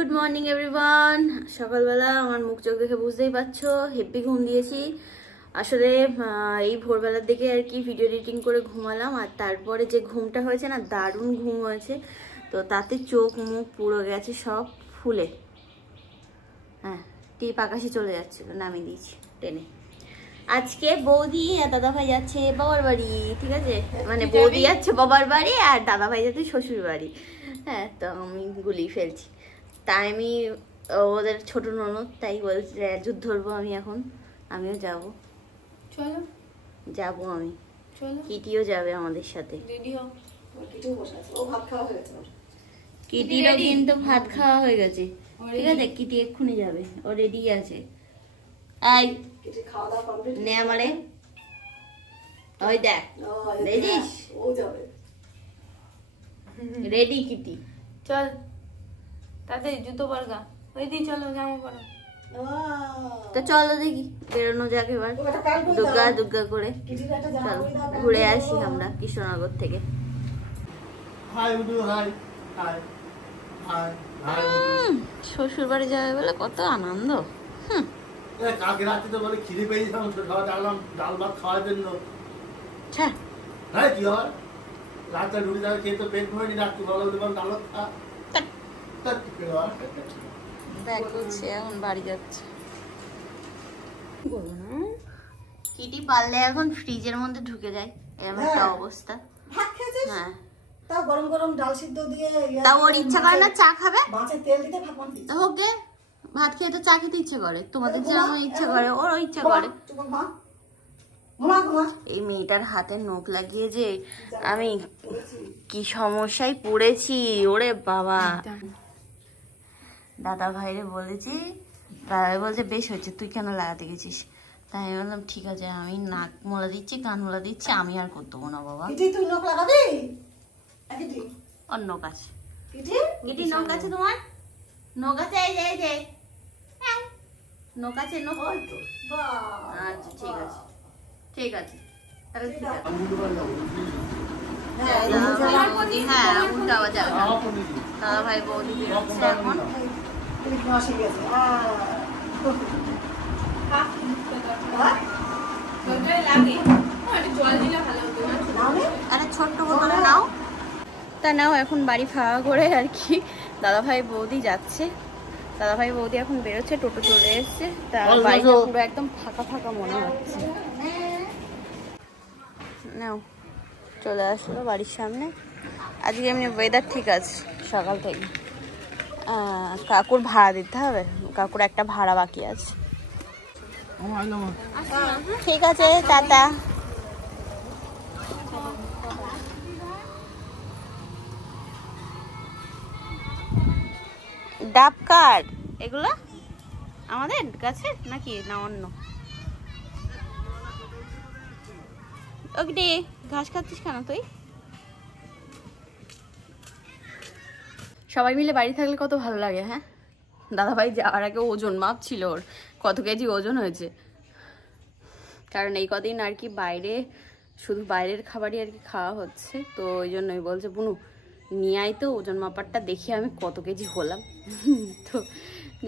Good morning everyone. সকালবেলা আমার মুখ চোখ দেখে বুঝতেই পারছো হেভি ঘুম দিয়েছি। আসলে এই ভোরবেলার দিকে আর কি ভিডিও এডিটিং করে ঘুমালাম, আর তারপরে যে ঘুমটা হয়েছে না, দারুণ ঘুম হয়েছে। তো তাতে চোখ মুখ পুরো গেছে সব ফুলে। হ্যাঁ, টিপ আকাশে চলে যাচ্ছিল, নামিয়ে দিয়েছি টেনে। আজকে বৌদি আর দাদা ভাই যাচ্ছে বাবার বাড়ি, ঠিক আছে? মানে বৌদি যাচ্ছে বাবার বাড়ি আর দাদা ভাই যাচ্ছে শ্বশুর বাড়ি। হ্যাঁ, তো আমি গুলিয়ে ফেলছি। তাই আমি ওদের ছোট ননদ, তাই বলছি যুদ্ধ ধরবো আমি এখন। আমিও যাব, চলো যাবো আমি। চলো, কিটিও যাবে আমাদের সাথে। রেডি হও। কিটিও বসে আছে, ও ভাত খাওয়া হয়ে গেছে। কিটিরও কিন্তু ভাত খাওয়া হয়ে গেছে, ঠিক আছে? কিটি এক্ষুনি যাবে, ও রেডি আছে। এই কিটি খাওয়া দাওয়া কমপ্লিট নে আমারে, ওই দেখ দেখিস ও যাবে। Ready Kitty. চল তাড়াতাড়ি জুতো পরগা, ওই দি চলো জামা পরো। তো চলো দেখি বেরোনো যাক এবার, দুর্গা দুর্গা করে। কিটির একটা জামা চলো পরে দাও। ঘুরে আসি আমরা কৃষ্ণনগর থেকে। Hi Udu, hi hi hi hi. শ্বশুর বাড়ি যাবে বলে কত আনন্দ। কালকে রাতে তো বলে খিদে পেয়েছিলাম, তো খাওয়া ডাললাম, ডাল ভাত খাওয়ার জন্য। হ্যাঁ কি হয়, রাতটা রুটি ডাল খেয়ে তো পেট ভরেনি, রাত্রি ভালো দেবেন ডাল খা। ব্যাগ করছে, এখন বাড়ি যাচ্ছে। কিটি পারলে এখন ফ্রিজের মধ্যে ঢুকে যায়, এরকম একটা অবস্থা। ভাত খেয়েছিস? হ্যাঁ, তাও গরম গরম ডাল সিদ্ধ দিয়ে তাও ওর ইচ্ছা করে না চা খাবে। মাছের তেল দিতে ভাত বানাতি। ওকে ভাত খেয়ে তো চা খেতে ইচ্ছে করে, তোমাদের যেমন ইচ্ছা করে ওরও ইচ্ছা করে। এই মেয়েটার হাতে নখ লাগিয়ে যে আমি কি সমস্যায় পড়েছি, ওরে বাবা। দাদা ভাইরে বলেছি, দাদা ভাই বলছে বেশ হয়েছে, তুই কেন লাগাতে গেছিস? তাই আমি বললাম ঠিক আছে, আমি নাক মোলা দিচ্ছি, কান মোলা দিচ্ছি, আমি আর করতে দেবো না বাবা। তুই নখ লাগাবি? অন্য কাজ। কিটি নখ আছে তোমার? নখ আছে, এই যে এই যে নখ আছে, নখ। আচ্ছা ঠিক আছে, ঠিক আছে তাহলে ঠিক আছে। হ্যাঁ উল্টো আবার যাবে। দাদা ভাই বৌদি বেরোচ্ছে এখন। আরে ছোট্ট বোতলে নাও, তা নাও। এখন বাড়ি ফাঁকা করে আর কি দাদা ভাই বৌদি যাচ্ছে। দাদা ভাই বৌদি এখন বেরোচ্ছে, টোটো চলে এসছে, তা বাড়িটা পুরো একদম ফাঁকা ফাঁকা মনে হচ্ছে। নাও চলে আসলো বাড়ির সামনে। আজকে এমনি ওয়েদার ঠিক আছে সকাল থেকে। কাকুর ভাড়া দিতে হবে, কাকুর একটা ভাড়া বাকি আছে। ঠিক আছে টাটা। ডাব কার্ড এগুলো আমাদের কাছে নাকি না অন্য? ওকে ঘাস খাচ্ছিস কেন তুই? সবাই মিলে বাড়ি থাকলে কত ভালো লাগে। হ্যাঁ, দাদাভাই যাওয়ার আগে ওজন মাপ ছিল ওর, কত কেজি ওজন হয়েছে। কারণ এই কদিন আর কি বাইরে শুধু বাইরের খাবারই আর কি খাওয়া হচ্ছে, তো ওই জন্যই বলছে বুনু নিয়ে আয় তো ওজন মাপারটা দেখি আমি কত কেজি হলাম। তো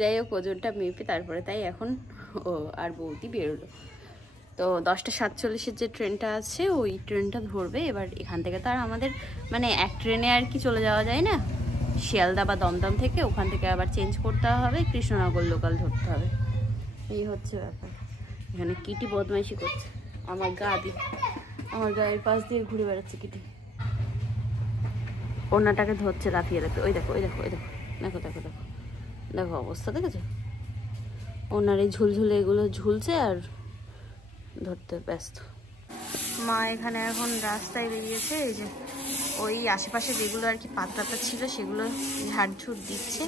যাই হোক ওজনটা মেপে তারপরে তাই এখন ও আর বৌদি বেরোলো। তো 10:47 যে ট্রেনটা আছে ওই ট্রেনটা ধরবে। এবার এখান থেকে তো আর আমাদের মানে এক ট্রেনে আর কি চলে যাওয়া যায় না, শিয়ালদা বা দমদম থেকে, ওখান থেকে আবার চেঞ্জ করতে হবে, কৃষ্ণনগর লোকাল ধরতে হবে। এই হচ্ছে ব্যাপার। এখানে কিটি বদমাইশি করছে, আমার গায়ের পাশ দিয়ে ঘুরে বেড়াচ্ছে কিটি। ওনাটাকে ধরছে লাফিয়ে লাফিয়ে, ওই দেখো ওই দেখো ওই দেখো, দেখো দেখো দেখো দেখো অবস্থা দেখেছো? ওনার এই ঝুলঝুলে এগুলো ঝুলছে আর ধরতে ব্যস্ত। মা এখানে এখন রাস্তায় বেরিয়েছে, এই যে ওই আশেপাশে যেগুলো আর কি পাতা ছিল সেগুলো ঝাড়ঝুড় দিচ্ছে।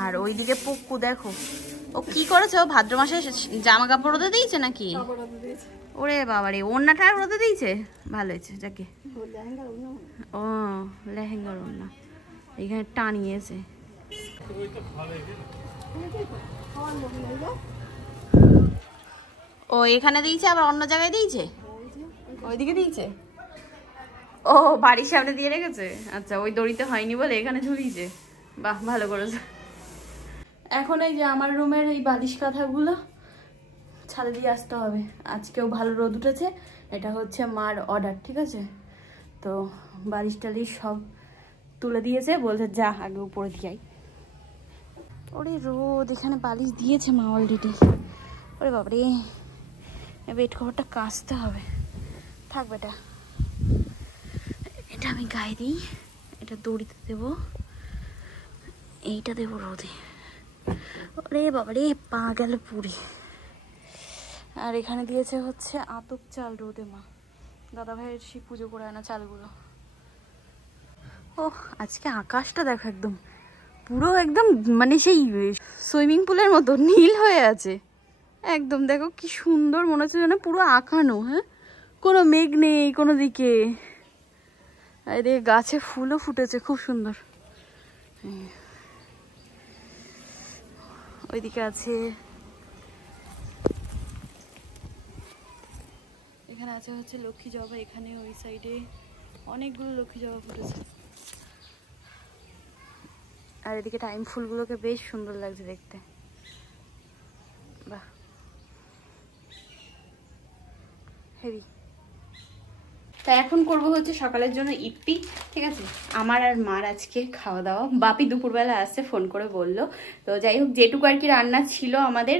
আর ওইদিকে পুক্কু দেখো ও কি করেছে, ও ভাদ্র মাসে জামা কাপড় রোদে দিয়েছে নাকি? ওরে বাবারে, ওড়নাটা রোদে দিয়েছে, ভালো হয়েছে যাকে। ও লেহেঙ্গার ওড়না এখানে টানিয়েছে। ও এখানে দিয়েছে, আবার অন্য জায়গায় দিয়েছে, ওইদিকে দিয়েছে। ও বাড়ির সামনে দিয়ে রেখেছে, আচ্ছা ওই দড়িতে হয়নি বলে এখানে ঝুলিয়েছে। বাহ ভালো করেছে। এখন এই যে আমার রুমের এই বালিশ কাঁথাগুলো ছাদে দিয়ে আসতে হবে। আজকেও ভালো রোদ উঠেছে, এটা হচ্ছে মার অর্ডার, ঠিক আছে? তো বালিশ টালিশ সব তুলে দিয়েছে, বলছে যা আগে উপরে দিয়াই। ওরে রোদ, এখানে বালিশ দিয়েছে মা অলরেডি। ওরে বাবারে, বেড কভারটা কাচতে হবে। থাক বেটা, এটা আমি গায়ে দিই, এটা দড়িতে দেবো, এইটা দেবো রোদে। ওরে বাবারে, পা গেল পুরি। আর এখানে দিয়েছে হচ্ছে আতপ চাল রোদে মা, দাদা ভাইয়ের সেই পুজো করে আনা চালগুলো। ও আজকে আকাশটা দেখো একদম পুরো একদম মানে সেই সুইমিং পুলের মতো নীল হয়ে আছে একদম। দেখো কি সুন্দর, মনে হচ্ছে যেন পুরো আঁকানো। হ্যাঁ, কোনো মেঘ নেই কোনো দিকে। আর এদিকে গাছে ফুলও ফুটেছে খুব সুন্দর। ওইদিকে আছে, এখানে আছে হচ্ছে লক্ষ্মী জবা। এখানে ওই সাইডে অনেকগুলো লক্ষ্মী জবা ফুটেছে। আর এদিকে টাইম ফুলগুলোকে বেশ সুন্দর লাগছে দেখতে। বাহ, হেভি। তা এখন করব হচ্ছে সকালের জন্য ইপ্পি, ঠিক আছে? আমার আর মার আজকে খাওয়া দাওয়া। বাপি দুপুরবেলা আসছে, ফোন করে বলল। তো যাই হোক, যেটুকু আর কি রান্না ছিল আমাদের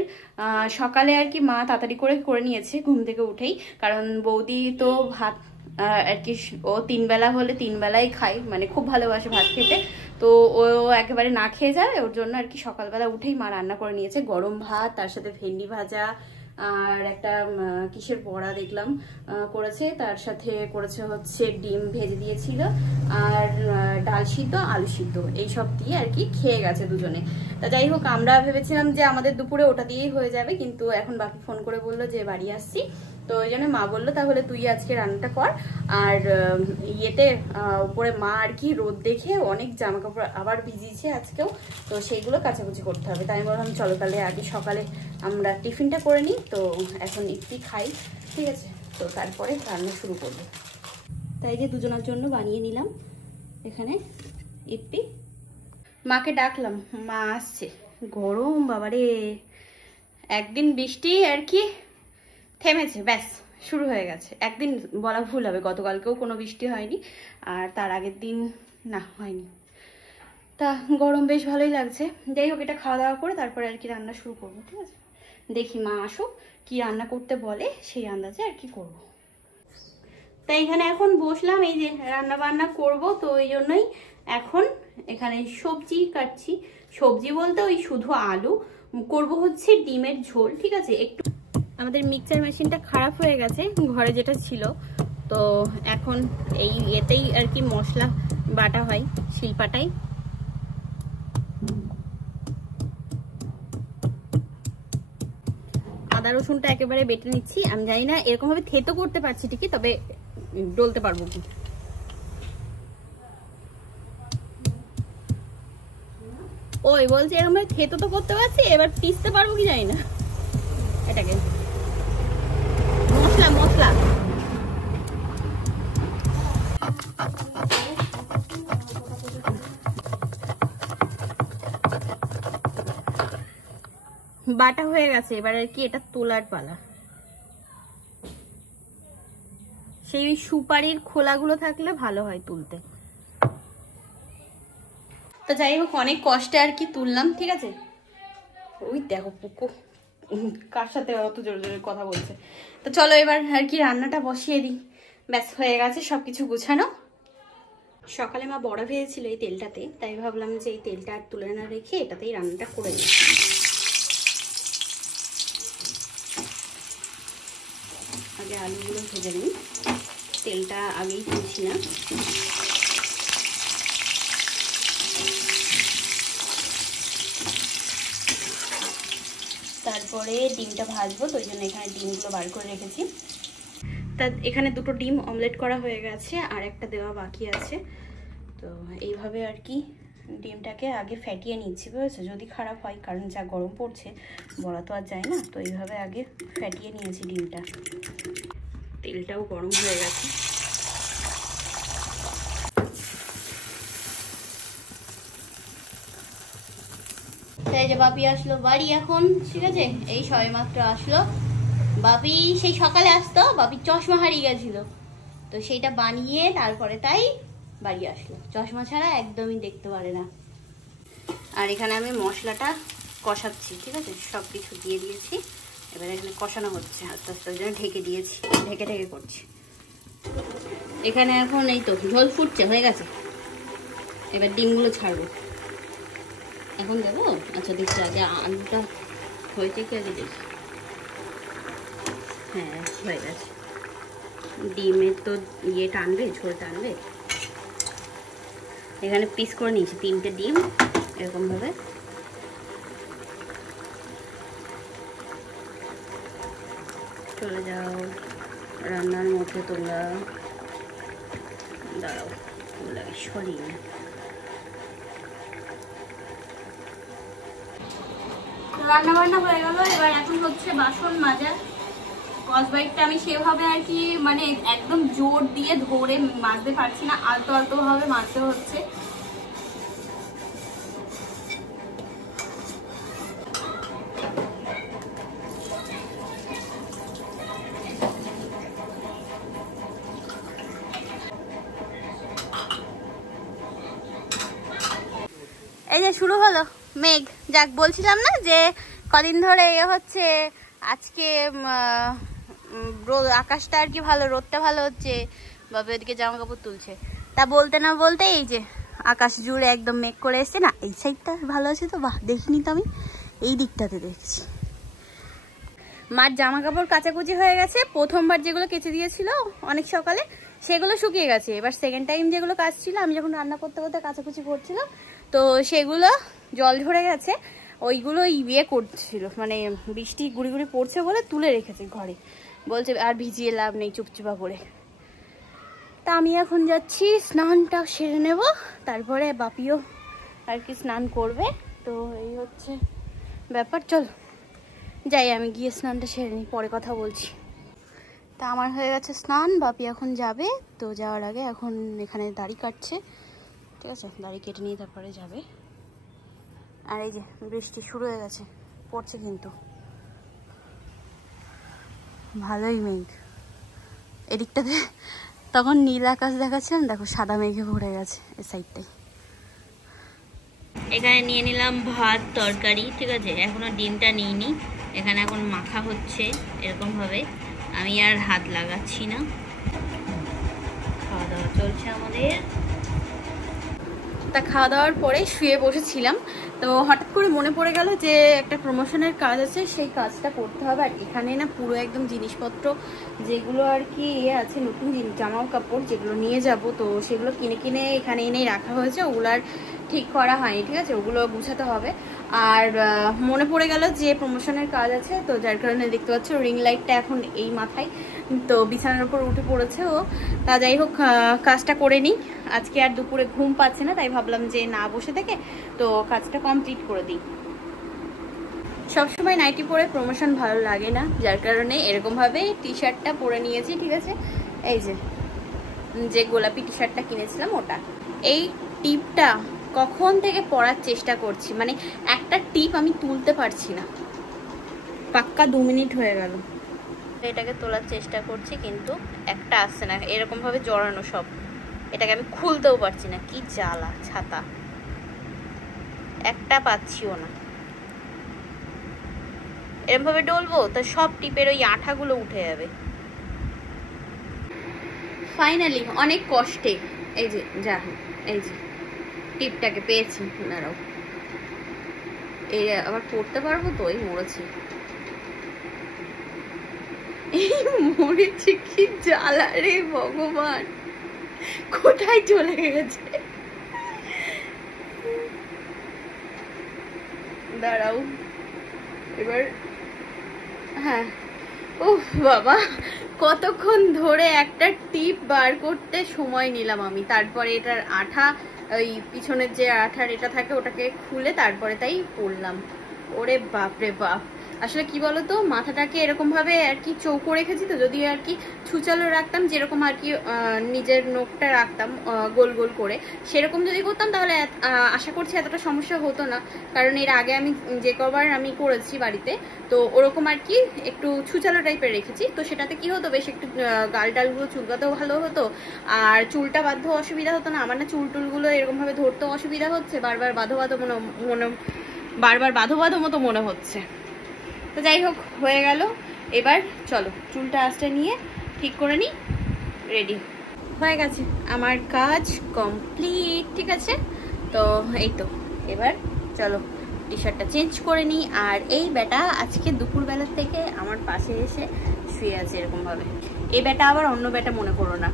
সকালে আর কি মা তাড়াতাড়ি করে নিয়েছে ঘুম থেকে উঠেই। কারণ বৌদি তো ভাত আর কি ও 3 বেলা হলে 3 বেলাই খায়, মানে খুব ভালোবাসে ভাত খেতে। তো ও একেবারে না খেয়ে যাবে, ওর জন্য আর কি সকালবেলা উঠেই মা রান্না করে নিয়েছে গরম ভাত, তার সাথে ভেন্ডি ভাজা আর একটা কিসের বড়া দেখলাম করেছে, তার সাথে করেছে হচ্ছে ডিম ভেজে দিয়েছিল, আর ডাল সিদ্ধ আলু সিদ্ধ, এইসব দিয়ে আর কি খেয়ে গেছে দুজনে। তা যাই হোক, আমরা ভেবেছিলাম যে আমাদের দুপুরে ওটা দিয়েই হয়ে যাবে, কিন্তু এখন বাকি ফোন করে বললো যে বাড়ি আসছি। তো ওই জন্য মা বললো তাহলে তুই আজকে রান্নাটা কর। আর ইয়েতে উপরে মা আর কি রোদ দেখে অনেক জামা কাপড় আবার ভিজিয়েছে আজকেও, তো সেইগুলো কাচাকুচি করতে হবে। তাই বললাম চলো তাহলে আগে সকালে আমরা টিফিনটা করে নিই। তো এখন একটু খাই, ঠিক আছে? তো তারপরে রান্না শুরু করবো। তাই যে দুজনের জন্য বানিয়ে নিলাম এখানে ইপ্পি। মাকে ডাকলাম, মা আসছে। গরম বাবারে, একদিন বৃষ্টি আর কি থেমেছে, ব্যাস শুরু হয়ে গেছে। একদিন বলা ভুল হবে, গতকালকেও কোনো বৃষ্টি হয়নি, আর তার আগের দিন না হয়নি। তা গরম বেশ ভালোই লাগছে। যাই হোক, এটা খাওয়া দাওয়া করে তারপরে আর কি রান্না শুরু করবো, ঠিক আছে? দেখি মা আসুক, কি রান্না করতে বলে সেই আন্দাজে আর কি করবো। তাই এখানে এখন বসলাম, এই যে রান্না বান্না করব। তো ওই জন্যই এখন এখানে সবজি কাটছি। সবজি বলতে ওই শুধু আলু করব, হচ্ছে ডিমের ঝোল, ঠিক আছে? একটু আমাদের মিক্সচার মেশিনটা খারাপ হয়ে গেছে ঘরে যেটা ছিল, তো এখন এই এতেই আর কি মশলা বাটা হয়, শিলপাটাই। আদা রসুনটা একেবারে বেটে নিচ্ছি। আমি জানি না এরকম ভাবে থেতো করতে পারছি ঠিকই, তবে ডলতে পারবো কি। ওই বলছে এরকম ভাবে থেতো তো করতে পারছি, এবার পিসতে পারবো কি জানি না। এটাকে মশলা মশলা বাটা হয়ে গেছে, এবার আর কি এটা তোলার পালা। সেই সুপারির খোলাগুলো থাকলে ভালো হয় তুলতে। তো যাই হোক, অনেক কষ্টে আর কি তুললাম, ঠিক আছে? ওই দেখো পুকু কার সাথে অত জোরে জোরে কথা বলছে। তো চলো এবার আর কি রান্নাটা বসিয়ে দিই। ব্যাস হয়ে গেছে সবকিছু গুছানো। সকালে মা বড়া ভেজেছিল এই তেলটাতে, তাই ভাবলাম যে এই তেলটা আর তুলে না রেখে এটাতেই রান্নাটা করে নিই। আগে আলুগুলো ভেজে নিই, তেলটা আগেই তুলছি না। তারপরে ডিমটা ভাজবো, তো ওই জন্য এখানে ডিমগুলো বার করে রেখেছি। তা এখানে দুটো ডিম অমলেট করা হয়ে গেছে, আর একটা দেওয়া বাকি আছে। তো এইভাবে আর কি ডিমটাকে আগে ফ্যাটিয়ে নিচ্ছি, বুঝেছো? যদি খারাপ হয়, কারণ যা গরম পড়ছে বলা তো আর যায় না, তো এইভাবে আগে ফ্যাটিয়ে নিয়েছি ডিমটা। তেলটাও গরম হয়ে গেছে। এই যে বাপি আসলো বাড়ি এখন, ঠিক আছে, এই সবেমাত্র আসলো। বাপি সেই সকালে আসতো, বাপির চশমা হারিয়ে গেছিল, তো সেইটা বানিয়ে তারপরে তাই বাড়ি আসলো। চশমা ছাড়া একদমই দেখতে পারে না। আর এখানে আমি মশলাটা কষাচ্ছি, ঠিক আছে, সব কিছু দিয়ে দিয়েছি, এবার এখানে কষানো হচ্ছে আস্তে আস্তে, ওই জন্য ঢেকে দিয়েছি, ঢেকে ঢেকে করছি। এখানে এখন এই তো ঝোল ফুটছে, হয়ে গেছে। এবার ডিমগুলো ছাড়বো এখন, দেবো। আচ্ছা দেখছি আগে আলুটা হয়েছে কি আগে দেখি। হ্যাঁ হয়ে গেছে। ডিমের তো ইয়ে টানবে, ঝোল টানবে। এখানে পিস করে নিয়েছি 3টে ডিম, এরকমভাবে। চলে যাও রান্নার মধ্যে তোমরা, দাঁড়াও সরি। রান্না বান্না হয়ে গেল, এবার এখন হচ্ছে বাসন মাজা। কসবাইটটা আমি সেভাবে আর কি মানে একদম জোর দিয়ে ধরে মাজতে পারছি না, আলতো আলতো ভাবে মাজতে হচ্ছে। এই যে শুরু হলো মেঘ। যাক, বলছিলাম না যে কদিন ধরে এ হচ্ছে, আজকে আকাশটা আর কি ভালো, রোদটা ভালো হচ্ছে, বাবা ওদিকে জামা কাপড় তুলছে। তা বলতে না বলতে এই যে আকাশ জুড়ে একদম মেঘ করে এসছে না। এই সাইডটা ভালো আছে তো, বাহ, দেখিনি তো আমি, এই দিকটাতে দেখছি। মার জামা কাপড় কাচাকুচি হয়ে গেছে। প্রথমবার যেগুলো কেচে দিয়েছিল অনেক সকালে, সেগুলো শুকিয়ে গেছে। এবার সেকেন্ড টাইম যেগুলো কাচছিল, আমি যখন রান্না করতে করতে কাচাকুচি করছিলাম, তো সেগুলো জল ঝরে গেছে। ওইগুলো ইয়ে করছিল, মানে বৃষ্টি গুড়ি গুড়ি পড়ছে বলে তুলে রেখেছে ঘরে, বলছে আর ভিজিয়ে লাভ নেই চুপচুপা করে। তা আমি এখন যাচ্ছি স্নানটা সেরে নেব, তারপরে বাপিও আর কি স্নান করবে। তো এই হচ্ছে ব্যাপার, চল যাই, আমি গিয়ে স্নানটা সেরে নিই, পরে কথা বলছি। তা আমার হয়ে গেছে স্নান, বাপি এখন যাবে। তো যাওয়ার আগে এখন এখানে দাড়ি কাটছে, ঠিক আছে, দাড়ি কেটে নিয়ে তারপরে যাবে। আর এই যে বৃষ্টি শুরু হয়ে গেছে, পড়ছে কিন্তু ভালোই মেঘ। এদিকটাতে তখন নীল আকাশ দেখাচ্ছিলাম, দেখো সাদা মেঘে ভরে গেছে এই সাইডটাই। এখানে নিয়ে নিলাম ভাত তরকারি, ঠিক আছে, এখনো ডিমটা নিইনি। এখানে এখন মাখা হচ্ছে এরকম ভাবে, আমি আর হাত লাগাচ্ছি না। খাওয়া দাওয়া চলছে আমাদের। তা খাওয়া দাওয়ার পরে শুয়ে বসেছিলাম, তো হঠাৎ করে মনে পড়ে গেল যে একটা প্রমোশনের কাজ আছে, সেই কাজটা করতে হবে। আর এখানে না পুরো একদম জিনিসপত্র যেগুলো আর কি আছে, নতুন জামা কাপড় যেগুলো নিয়ে যাব, তো সেগুলো কিনে কিনে এখানে এনেই রাখা হয়েছে, ওগুলো আর ঠিক করা হয়নি, ঠিক আছে, ওগুলো গুছাতে হবে। আর মনে পড়ে গেল যে প্রমোশনের কাজ আছে, তো যার কারণে দেখতে পাচ্ছ রিং লাইটটা এখন এই মাথায়, তো বিছানার উপর উঠে পড়েছে ও। তা যাই হোক, কাজটা করে নিই, আজকে আর দুপুরে ঘুম পাচ্ছে না, তাই ভাবলাম যে না বসে থেকে তো কাজটা কমপ্লিট করে দিই। সবসময় নাইটি পরে প্রমোশন ভালো লাগে না, যার কারণে এরকমভাবে টি শার্টটা পরে নিয়েছি, ঠিক আছে। এই যে গোলাপি টি শার্টটা কিনেছিলাম ওটা। এই টিপটা কখন থেকে পরার চেষ্টা করছি, মানে একটা টিপ আমি তুলতে পারছি না, পাক্কা 2 মিনিট হয়ে গেল। এটাকে তোলার চেষ্টা করছি কিন্তু একটা আসছে না, এরকম ভাবে জড়ানো সব, এটাকে আমি খুলতেও পারছি না, কি জ্বালা ছাতা, একটা পাচ্ছিও না। এরকম ভাবে ডলবো তো সব টিপের ওই আঠাগুলো উঠে যাবে। ফাইনালি অনেক কষ্টে এই যে এই যে টিপটাকে পেয়েছি। দাঁড়াও, এই আবার পড়তে পারবো তো, এই মরেছি, এই মরেছি, কি জ্বালা রে ভগবান, কোথায় চলে গেছে। দাঁড়াও এবার, হ্যাঁ, উফ বাবা, কতক্ষণ ধরে একটা টিপ বার করতে সময় নিলাম আমি। তারপরে এটার আঠা, ওই পিছনের যে আঠার এটা থাকে, ওটাকে খুলে তারপরে তাই পরলাম। ওরে বাপ রে বাপ। আসলে কি বলতো, মাথাটাকে এরকম ভাবে আর কি চৌকো রেখেছি তো, যদি আর কি ছুচালো রাখতাম যেরকম আর কি নিজের নখটা রাখতাম গোল গোল করে, সেরকম যদি করতাম তাহলে আশা করছি এতটা সমস্যা হতো না। কারণ এর আগে আমি যে কবার আমি করেছি বাড়িতে, তো ওরকম আর কি একটু ছুচালো টাইপের রেখেছি, তো সেটাতে কি হতো, বেশ একটু গাল টালগুলো চুলকাতেও ভালো হতো, আর চুলটা বাঁধতেও অসুবিধা হতো না। আমার না চুল টুলগুলো এরকম ভাবে ধরতেও অসুবিধা হচ্ছে, বারবার বাঁধো বাঁধো মতো মনে হচ্ছে। তো যাই হোক, হয়ে গেল। এবার চলো চুলটা আস্তে নিয়ে ঠিক করে নিই, রেডি হয়ে গেছে, আমার কাজ কমপ্লিট। ঠিক আছে, তো এই তো এবার চলো টি শার্টটা চেঞ্জ করে নিই। আর এই বেটা আজকে দুপুরবেলার থেকে আমার পাশে এসে শুয়ে আছে এরকম ভাবে। এই বেটা আবার অন্য বেটা মনে করো না,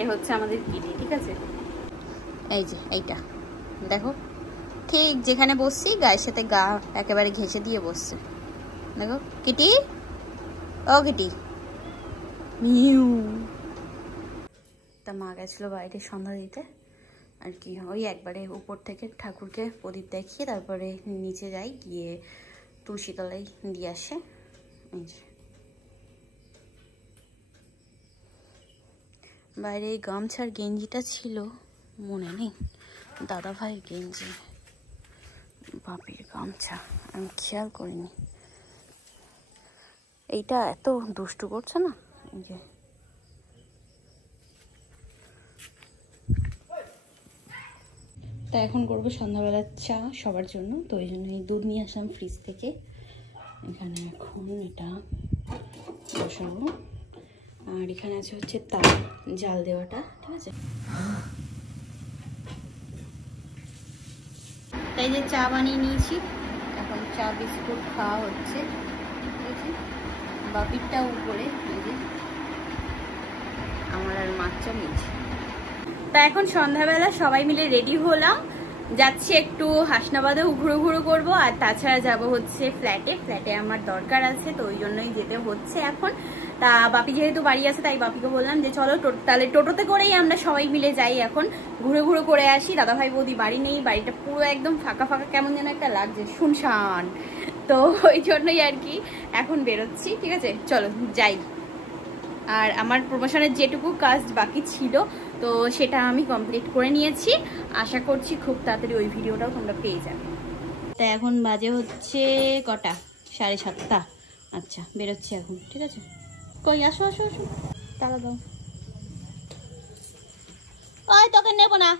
এ হচ্ছে আমাদের কিটি। ঠিক আছে, এই যে এইটা দেখো, ঠিক যেখানে বসছি গায়ের সাথে গা একেবারে ঘেঁষে দিয়ে বসছে। দেখো কিটি, ও কিটি মিউ। তা মা গেছিলো বাইরে সন্ধ্যা দিতে আর কি, ওই একবারে উপর থেকে ঠাকুরকে প্রদীপ দেখিয়ে তারপরে নিচে যাই, গিয়ে তুলসী তলায় দিয়ে আসে। এই যে বাইরে এই গামছার গেঞ্জিটা ছিল, মনে নেই, দাদা ভাইয়ের গেঞ্জি, বাপের গামছা, আমি খেয়াল করিনি। এইটা এত দুষ্টু করছে না, এই যে তা এখন করবো সন্ধ্যাবেলার চা সবার জন্য, তো ওই জন্য এই দুধ নিয়ে আসলাম ফ্রিজ থেকে। এখানে এখন এটা বসাবো, আর এখানে আছে হচ্ছে তাল জাল দেওয়াটা। ঠিক আছে, তাই যে চা বানিয়ে নিয়েছি, এখন চা বিস্কুট খাওয়া হচ্ছে। ঠিক আছে, বাপিরটা উপরে, এই যে আমার আর মাছটা নিয়েছি। তা এখন সন্ধ্যাবেলা সবাই মিলে রেডি হলাম, যাচ্ছি একটু হাসনাবাদে ঘুরো ঘুরো করবো, আর তাছাড়া যাব হচ্ছে ফ্ল্যাটে আমার দরকার আছে, তো ওই জন্যই যেতে হচ্ছে এখন। তা বাপি যেহেতু বাড়ি আছে, তাই বাপিকে বললাম যে চলো তাহলে টোটোতে করেই আমরা সবাই মিলে যাই, এখন ঘুরে ঘুরে করে আসি। দাদাভাই বৌদি বাড়ি নেই, বাড়িটা পুরো একদম ফাঁকা ফাঁকা কেমন যেন একটা লাগছে, শুনশান, তো ওই জন্যই আর কি এখন বেরোচ্ছি। ঠিক আছে, চলো যাই। আর আমার প্রমোশনের যেটুকু কাজ বাকি ছিল, তো সেটা আমি কমপ্লিট করে নিয়েছি। আশা করছি খুব তাড়াতাড়ি ওই ভিডিওটাও তোমরা পেয়ে যাবে। তা এখন বাজে হচ্ছে কটা, 7:30। আচ্ছা, বেরোচ্ছি এখন। ঠিক আছে, কই আসো আসো আসো, তালা দাও। ওই তোকে নেবো না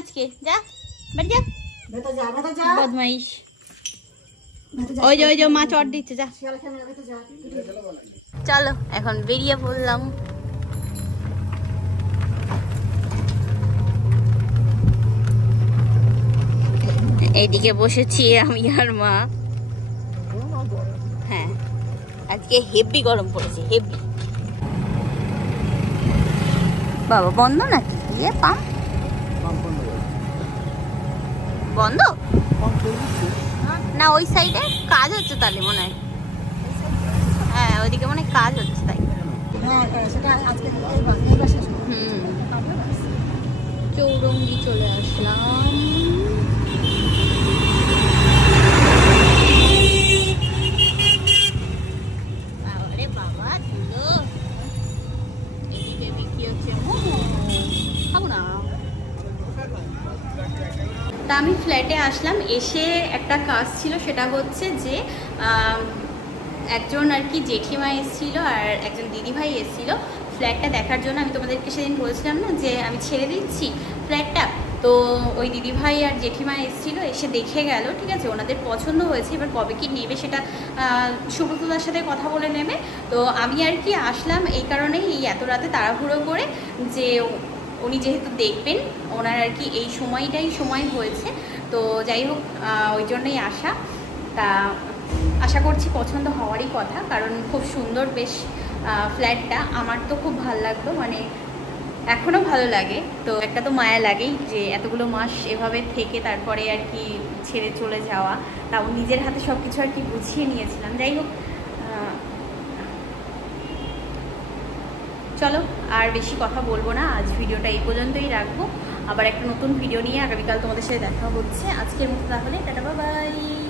আজকে, যা বাড়ি যা, বদমাইশ। ওই যে মা চট দিচ্ছে, যা। চলো এখন বেরিয়ে পড়লাম। এইদিকে বসেছি আমি আর মা। হ্যাঁ, আজকে হেভি গরম পড়েছে, হেভি। বাবা বন্ধ নাকি ইয়ে পাম্প? বন্ধ না, ওই সাইডে কাজ হচ্ছে তাহলে মনে হয়। হ্যাঁ, ওইদিকে মনে হয় কাজ হচ্ছে, তাই। চৌরঙ্গি চলে আসলাম। বাবা ধুলো, এদিকে বিক্রি হচ্ছে মোমো, খাবো না। তা আমি ফ্ল্যাটে আসলাম, এসে একটা কাজ ছিল, সেটা হচ্ছে যে একজন আর কি জেঠিমা এসেছিল আর একজন দিদিভাই এসেছিল ফ্ল্যাটটা দেখার জন্য। আমি তোমাদেরকে সেদিন বলছিলাম না যে আমি ছেড়ে দিচ্ছি ফ্ল্যাটটা, তো ওই দিদিভাই আর জেঠিমা এসেছিল, এসে দেখে গেল। ঠিক আছে, ওনাদের পছন্দ হয়েছে, এবার কবে কি নেবে সেটা সুব্রতদার সাথে কথা বলে নেবে। তো আমি আর কি আসলাম এই কারণেই, এই এত রাতে তাড়াহুড়ো করে, যে উনি যেহেতু দেখবেন, ওনার আর কি এই সময়টাই সময় হয়েছে, তো যাই হোক ওই জন্যই আসা। তা আশা করছি পছন্দ হওয়ারই কথা, কারণ খুব সুন্দর বেশ ফ্ল্যাটটা, আমার তো খুব ভালো লাগলো, মানে এখনও ভালো লাগে। তো একটা তো মায়া লাগেই যে এতগুলো মাস এভাবে থেকে তারপরে আর কি ছেড়ে চলে যাওয়া, তাও নিজের হাতে সব কিছু আর কি গুছিয়ে নিয়েছিলাম। যাই হোক, চলো আর বেশি কথা বলবো না, আজ ভিডিওটা এই পর্যন্তই রাখবো। আবার একটা নতুন ভিডিও নিয়ে আগামীকাল তোমাদের সাথে দেখা হচ্ছে। আজকের মতো তাহলে টাটা, বাই বাই।